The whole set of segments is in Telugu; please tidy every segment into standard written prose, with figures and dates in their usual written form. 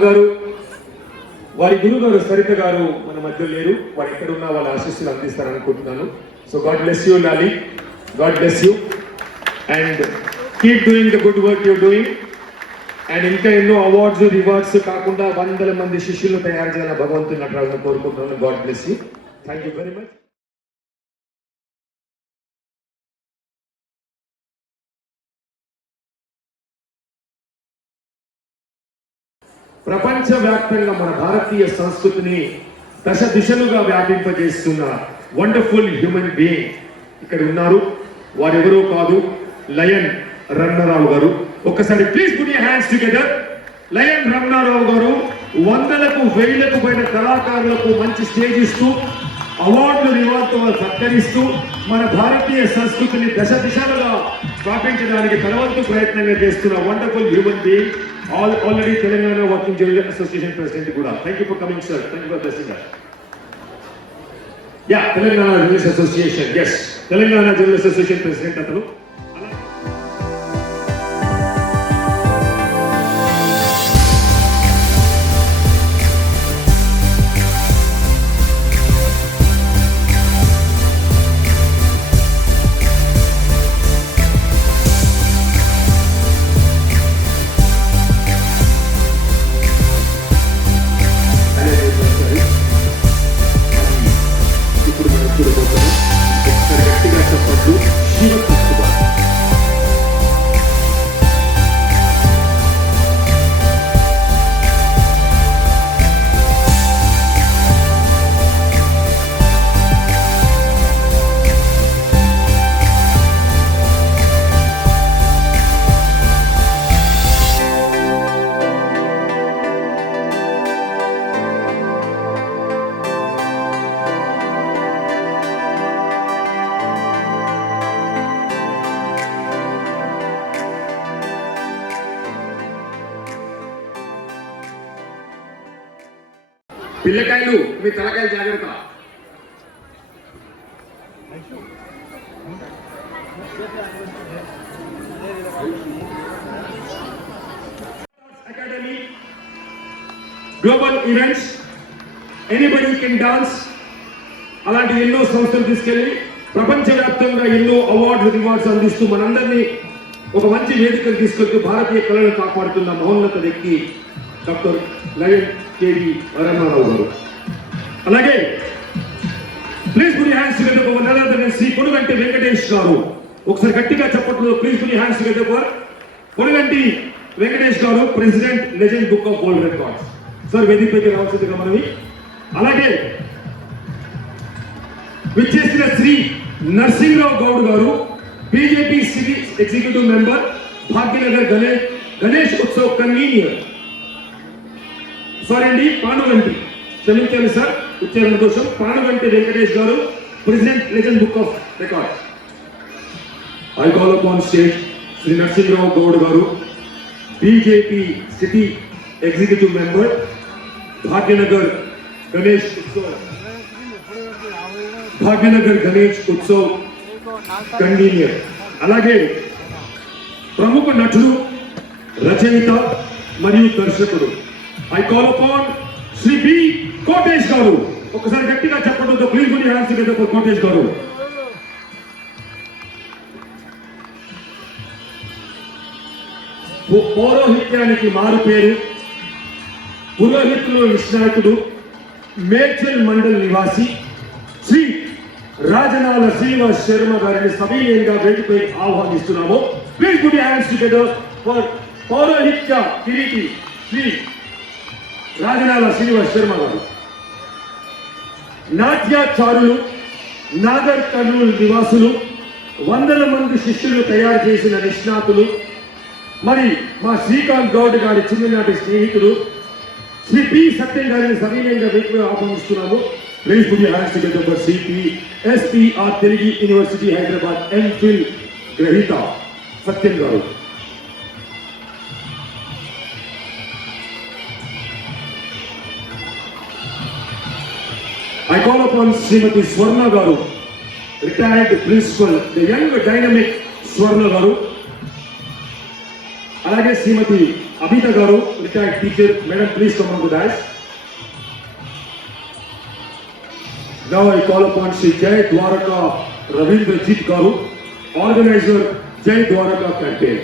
గారు వారి గురువు గారు సరిత గారు మన మధ్య లేరు. వారు ఎక్కడ ఉన్నా వాళ్ళ ఆశీస్సులు అందిస్తారని అనుకుంటున్నాను. సో గాడ్ బ్లెస్ యూ లాలి, God bless you and keep doing the good work you're doing. And ఇంకా ఎన్నో అవార్డ్స్ రివార్డ్స్ కాకుండా వందల మంది శిష్యులు తయారు చేయాలని భగవంతుని నటరాజును కోరుకుంటున్నాను. God bless you. Thank you very much. ప్రపంచవ్యాప్తంగా మన భారతీయ సంస్కృతిని దశ దిశలుగా వ్యాపింపజేస్తున్న వండర్ఫుల్ హ్యూమన్ బీయింగ్ ఇక్కడ ఉన్నారు. వారెవరో కాదు, లయన్ రమణారావు గారు. ఒక్కసారి please put your hands together. Lion Ramanarao గారు వందలకు వేలకు పైన కళాకారులకు మంచి స్టేజ్ ఇస్తూ అవార్డులు రివార్డుతో సత్కరిస్తూ మన భారతీయ సంస్కృతిని దశ దిశలుగా వ్యాపించడానికి తనవంతు ప్రయత్నంగా చేస్తున్న wonderful human being. Already Telangana Working Journalist Association President Kuda. Thank you for coming, sir. Thank you for blessing us. Yeah, Telangana Journalist Association. Yes, Telangana Journalist Association President Atanu. పిల్లకాయలు మీ తలకాయలు జాగ్రత్త. Academy, global events, anybody can dance అలాంటి ఎన్నో సంస్థలు తీసుకెళ్లి ప్రపంచవ్యాప్తంగా ఎన్నో అవార్డ్స్ రివార్డ్స్ అందిస్తూ మనందరినీ ఒక మంచి వేదికలు తీసుకెళ్తూ భారతీయ కళను కాపాడుతున్న మహోన్నత వ్యక్తి doctor lion KV Ramana Rao garu. అలాగే please put your hands together for none other than Shri Ponuganti Venkatesh garu. ఒకసారి గట్టిగా చెప్పట్లేదు. Please put your hands together for Ponuganti Venkatesh garu, president legend book of world records. Sir వేదికపైకి రావాల్సిందిగా మనవి. అలాగే విచ్చేసిన Shri Narasimha Rao Goud garu, BJP city executive member, Bhagyanagar Ganesh Utsav convenor. Sorry అండి, పానుగంటి, క్షమించాలి సార్, ఉచ్చారణ దోషం. Panuganti Venkatesh garu, president legend book of record. I call upon stage Shri Narasimha Rao Goud garu, BJP city executive member, Bhagyanagar Ganesh Utsav convener. అలాగే ప్రముఖ నటుడు, రచయిత మరియు దర్శకుడు I call upon Shri B Kotesh గారు. ఒకసారి గట్టిగా చెప్పడంతో please put your hands together for Kotesh గారు. పౌరోహిత్యానికి మారు పేరు, పురోహితులు నిష్ణాయకుడు, మేడ్చల్ మండల్ నివాసి శ్రీ రాజనాల శ్రీనివాస్ శర్మ గారిని సభీయంగా వేదికపై ఆహ్వానిస్తున్నాము. Please put your hands together for పౌరోహిత్య కిరీటి శ్రీ రాజనాల శ్రీనివాస్ శర్మ గారు. నాట్యాచారులు, నాగర్ కర్నూలు నివాసులు, వందల మంది శిష్యులు తయారు చేసిన నిష్ణాతులు, మరి మా శ్రీకాంత్ గౌడ్ గారి చిన్ననాటి స్నేహితులు శ్రీ పి సత్యం గారిని సవినయంగా వేదికపై ఆహ్వానిస్తున్నాము. Please put your hands together for CP SPR Telugu university Hyderabad MPhil గ్రహీత సత్యం గారు. I call upon Srimati Swarna Garu, retired principal, the young dynamic Swarna Garu. అలాగే శ్రీమతి Abhita Garu, retired teacher. Madam, please come on to dais. Now I call upon Shri Jai Dwaraka Ravindrajit Garu, organizer Jai Dwaraka campaign.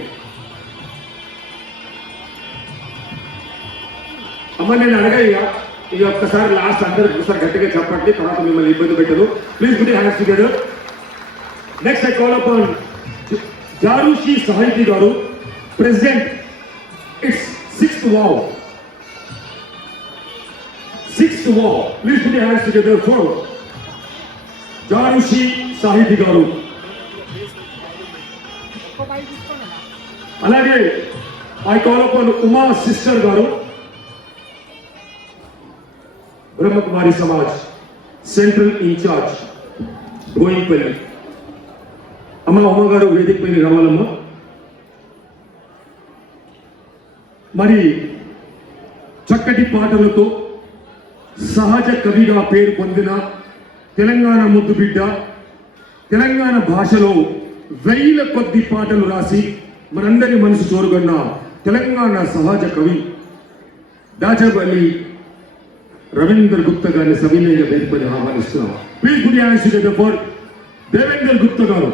అమ్మ నేను అడగయ్యా ఇక ఒక్కసారి లాస్ట్ అందరికి ఒకసారి గట్టిగా చెప్పండి, తర్వాత మిమ్మల్ని ఇబ్బంది పెట్టదు. Please put your hands together. Next I call upon Jarushi Sahithi garu, president. It's sixth wow. Please put your hands together for Jarushi Sahithi garu. అలాగే I call upon Uma sister garu, Brahmakumari Samaj central incharge Goyimpalli. అమ్మ గారు వేదిక పైన రావాలమ్మ. మరి చక్కటి పాటలతో సహజ కవిగా పేరు పొందిన తెలంగాణ ముద్దు బిడ్డ, తెలంగాణ భాషలో వేల కొద్ది పాటలు రాసి మనందరి మనసు చూరుగొన్న తెలంగాణ సహజ కవి దాచపల్లి రవీంద్ర గుప్తా గారిని సవినయంగా వేదికపై ఆహ్వానిస్తున్నాం. Please put your hands together for Devendra Gupta గారు.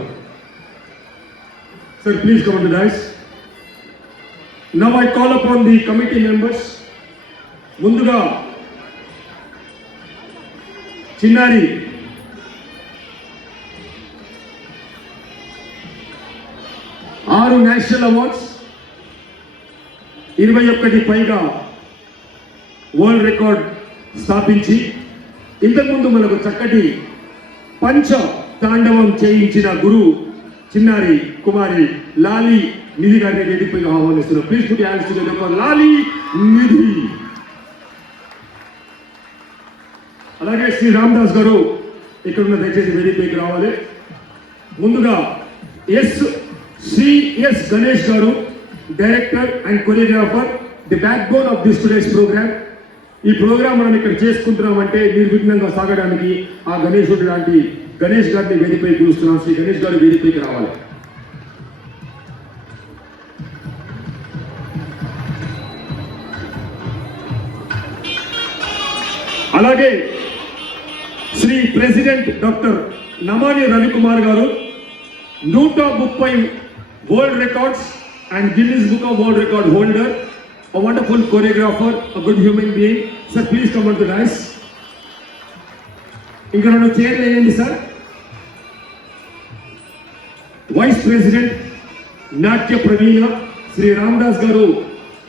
Sir, please come on to dais. Now I call upon the committee members. ముందుగా చిన్నారి ఆరు నేషనల్ అవార్డ్స్, 21 పైగా వరల్డ్ రికార్డ్ స్థాపించి ఇంతకుముందు మనకు చక్కటి పంచ తాండవం చేయించిన గురు చిన్నారి కుమారి లాలి నిధి గారిని వేదికపై ఆహ్వానిస్తున్నాం. Please put your hands together for లాలి నిధి. అలాగే శ్రీ రామదాస్ గారు ఇక్కడ ఉన్న దయచేసి వేదికపైకి రావాలి. ముందుగా Shri S Ganesh garu, director and choreographer, the backbone of this today's programme. ఈ ప్రోగ్రామ్ మనం ఇక్కడ చేసుకుంటున్నామంటే నిర్విఘ్నంగా సాగడానికి ఆ గణేశుడు లాంటి గణేష్ గారిని వేదికపై పిలుస్తున్నాం. శ్రీ గణేష్ గారు వేదికపైకి రావాలి. అలాగే శ్రీ ప్రెసిడెంట్ డాక్టర్ నమాని రవికుమార్ గారు, 130 world records and Guinness book of world record holder, a wonderful choreographer, a good human being. Sir, please come on to dais. ఇంకా రెండు చైర్లు వేయండి సార్. వైస్ ప్రెసిడెంట్ నాట్య ప్రవీణ శ్రీ రామదాస్ గారు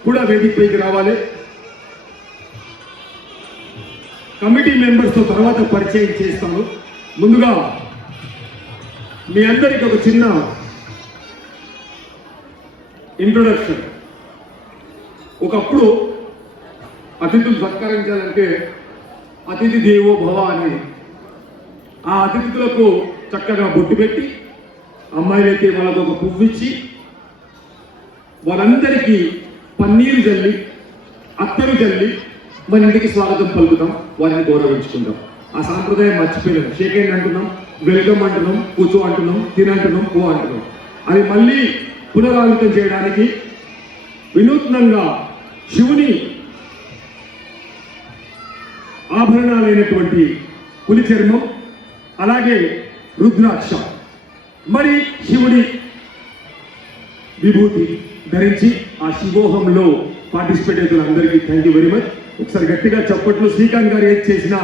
కూడా వేదికపైకి రావాలి. కమిటీ మెంబర్స్తో తర్వాత పరిచయం చేస్తాను. ముందుగా మీ అందరికీ ఒక చిన్న ఇంట్రొడక్షన్. ఒకప్పుడు అతిథులు సత్కరించాలంటే అతిథి దేవో భవ అనేది, ఆ అతిథులకు చక్కగా బొట్టు పెట్టి, అమ్మాయిలైతే వాళ్ళకు ఒక పువ్వు ఇచ్చి, వాళ్ళందరికీ పన్నీరు జల్లి అత్తరు జల్లి మన ఇంటికి స్వాగతం పలుకుతాం, వారిని గౌరవించుకుంటాం. ఆ సాంప్రదాయం మర్చిపోయినాం. షేక్ హ్యాండ్ అంటున్నాం, వెల్కమ్ అంటున్నాం, కూర్చో అంటున్నాం, తినంటున్నాం, పో అంటున్నాం. అది మళ్ళీ పునరావృతం చేయడానికి వినూత్నంగా శివుని ఆభరణాలైనటువంటి పులి చర్మం, అలాగే రుద్రాక్ష, మరి శివుడి విభూతి ధరించి ఆ శివోహంలో పార్టిసిపేట్ అవుతున్న అందరికీ థ్యాంక్ యూ వెరీ మచ్. ఒకసారి గట్టిగా చప్పట్లు. శ్రీకాంత్ గారు ఏది చేసినా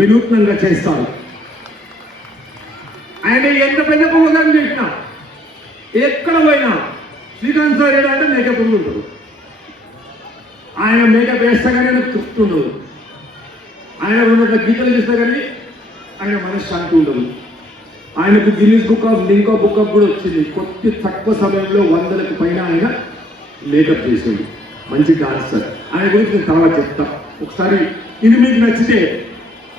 వినూత్నంగా చేస్తారు. ఆయన ఎంత పెద్ద ప్రోగ్రాం చేసినా, ఎక్కడ పోయినా శ్రీకాంత్ సార్ ఏదంటే మేకప్ ఉంటాడు. ఆయన మేకప్ వేస్తా కానీ ఆయన తృప్తి ఉండదు. ఆయన ఉన్నట్టు గీతలు చేస్తా కానీ ఆయన మనశ్శాంతి ఉండదు. ఆయనకు Guinness book of book of కూడా వచ్చింది. కొద్ది తక్కువ సమయంలో 100లకు పైన ఆయన మేకప్ చేసింది. మంచి డాన్సర్. ఆయన గురించి నేను తర్వాత చెప్తా. ఒకసారి ఇది మీకు నచ్చితే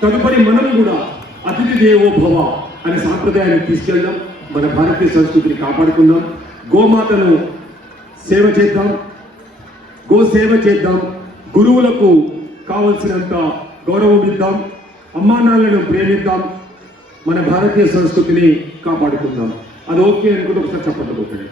తదుపరి మనం కూడా అతిథి దేవో భవ అనే సాంప్రదాయాన్ని తీసుకెళ్దాం. మన భారతీయ సంస్కృతిని కాపాడుకుందాం. గోమాతను సేవ చేద్దాం, గో సేవ చేద్దాం, గురువులకు కావలసినంత గౌరవం ఇద్దాం, అమ్మానాన్నలను ప్రేమిద్దాం, మన భారతీయ సంస్కృతిని కాపాడుకుందాం. అది ఓకే అనుకుంటే ఒకసారి చెప్పండి.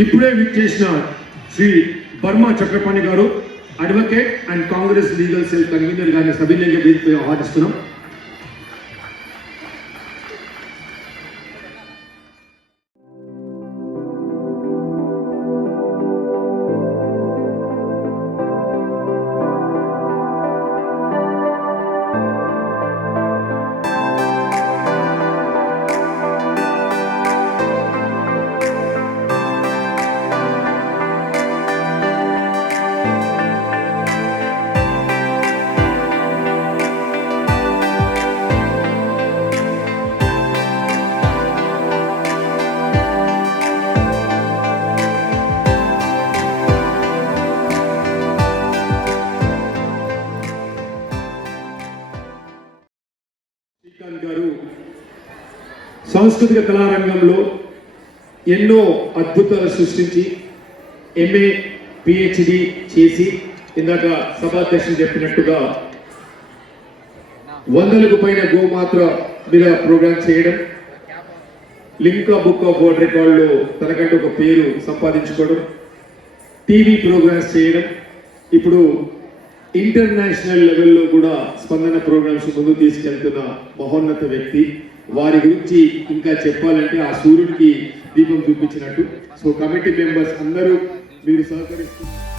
ఇప్పుడే విచ్చేసిన శ్రీ బర్మా చక్రపాణి గారు, advocate and Congress legal cell convener గారిని సభ్యులుగా వేదికపై ఆహ్వానిస్తున్నాం. శ్రీకాంత్ గారు సాంస్కృతిక కళారంగంలో ఎన్నో అద్భుతాలు సృష్టించి ఎంఏ పిహెచ్డి చేసి ఇందాక సభాధ్యక్షులు చెప్పినట్టుగా వందలకు పైన గోమాత్ర మీద ప్రోగ్రామ్ చేయడం, లింకా బుక్ ఆఫ్ వరల్డ్ రికార్డులో తనకంటూ ఒక పేరు సంపాదించుకోవడం, టీవీ ప్రోగ్రామ్స్ చేయడం, ఇప్పుడు ఇంటర్నేషనల్ లెవెల్లో కూడా స్పందన ప్రోగ్రామ్స్ ముందుకు తీసుకెళ్తున్న మహోన్నత వ్యక్తి. వారి గురించి ఇంకా చెప్పాలంటే ఆ సూర్యుడికి దీపం చూపించినట్టు. సో కమిటీ మెంబర్స్ అందరూ మీరు సహకరిస్తున్నారు.